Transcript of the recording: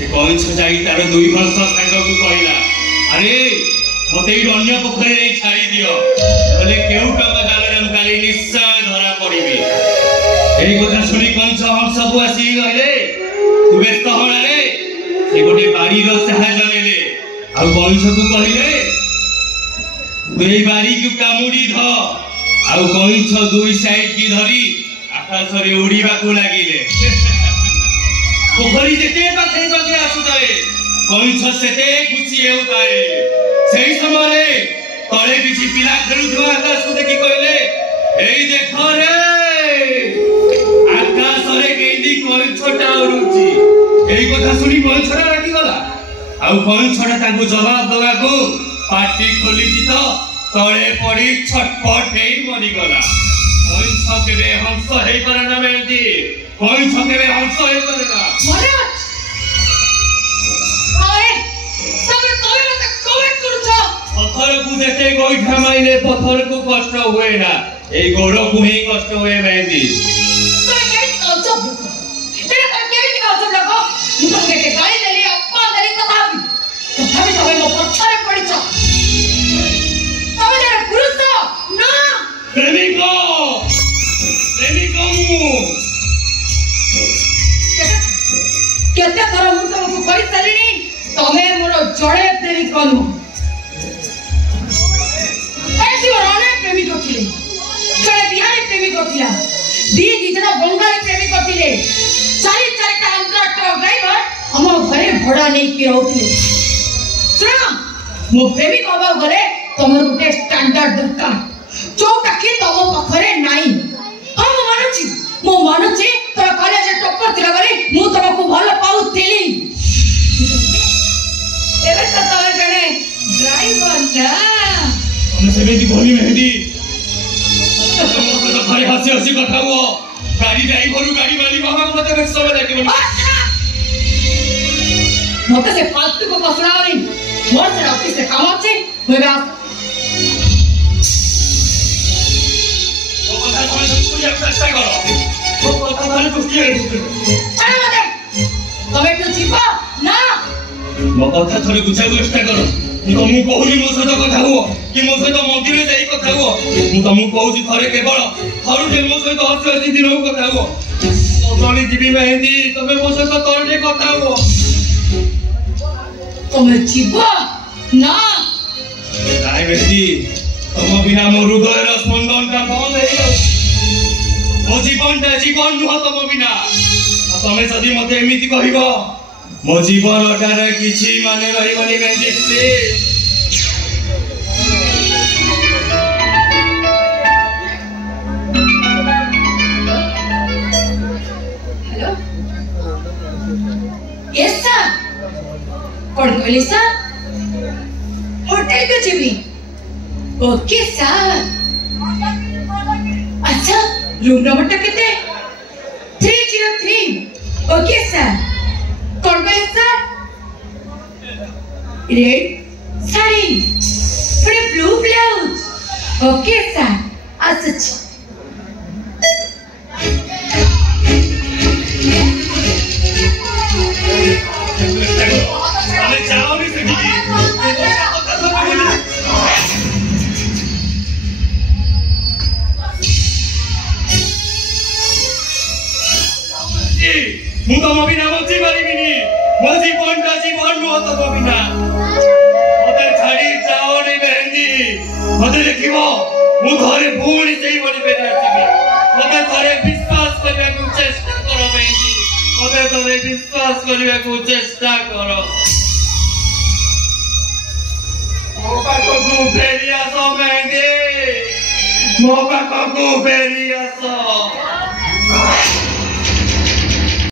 से कौन जाई तार दुई वर्ष सांग को कहला अरे मते अन्य पोखरी रे छाड़ी दियो बोले केउटा बगालरे काली निश्चय धरा पड़िबे एई कथा सुनी कंस हम सब आसी गले तू व्यस्त होना रे से गोटे बाड़ी रो सहायता नेले आ कंस को कहिले तू एई बाड़ी को कामुडी ध आ कंस दुई साइड की धरी आकाश रे उड़ीबा को लागिले पोखरी जेते पाखे पाखे आसुताए कंस सेते खुशी हेउताए सेई समय तले किछि पिला खेलुथवा आकाश को देखि कहले एई देखो रे आकाश रे केंदी कंसटा उडुची एई कथा सुनी कंसटा रागी गला आ कंसटा ताको जवाब दगा को पाटी खोलिछि तो तळे पड़ी छटपट हेई मरि गला कंस केबे हंस हेई परना मेंदी कंस केबे हंस हेई परना महाराज पत्थर को जेते गोइठा माइले पत्थर को कष्ट हुए ना ए गोड़ को ही कष्ट हुए मेहंदी तो के अजब तेरे तो के भी अजब लगो मुझे के गाली देली अपमान देली तथापि तबे मो पछारे पड़िछ तबे जरा पुरुष ना प्रेमिको मु केते थर मु तुमको कहि सालिनी तमे मोर जड़े प्रेमिक नु प्रेमिक थिले जड़े बिहारी प्रेमिक थिला दी जना बंगाली प्रेमिक थिले चारि चारिटा अंतरट्रक ड्राइवर हम घरे भड़ा नै के रहउथिले सुना मो प्रेमिक अभाव गले तमर गुटे स्टैंडर्ड दरकार जोटा कि तम पाखरे नाही हम मानुची तो कॉलेज टॉपर थिला गरे मु तमको भलो पाउथिली एबे तो तमे जने ड्राइवर ना हम सेमेती भोली मेहंदी तो घरे हसी हसी कथा हुआ गाड़ी ड्राइवर गाड़ी मालिक हम मते बेस समय लागे बोली मते से फालतू को कसुराओ नहीं मोर से ऑफिस से काम अछि होय बा तो कथा कोन सब पूरी चेष्टा करो तो कथा थाने कुछ किए अरे मते तमे तो जीवा ना मो कथा थोड़ी बुझा चेष्टा करो मु कहूनी मो सहित कथा हुओ कि मो सहित मंदिर जाई कथा हुओ मु तुमको कहूची थरे केवल थरुटे मो सहित हसी हसी दिन कथा हुओ तोली जीवी मेहंदी तमे मो सहित थरुटे कथा हुओ तमे जीवा ना नाइ मेहंदी तुम बिना मो हृदय रा स्पंदन का बंद हे गयो मो जीवन नुह तुम बिना तमे सदी मते एमिति कहिबो मो जीवन अटारे किछि माने रहिबनी मेहंदी प्लीज हेलो यस सर कौन कहली सर होटल को जीवी ओके सर अच्छा रूम नंबर कितने 303 ओके सर कौन कहली सर रेड साड़ी फिर ब्लू ब्लाउज ओके सर अच्छा मु तुम बिना बची पारिबिनी मो जीवन नुह तुम बिना मते छाड़ी जाओनी मेहंदी मते देखिबो मु घरे पुणी सेई बनी बेने आसीबी मते घरे विश्वास करबा को चेष्टा करो मेहंदी मते तमे विश्वास करबा को चेष्टा करो मो पाखो को फेरी आसो मेहंदी मो पाखो को फेरी आसो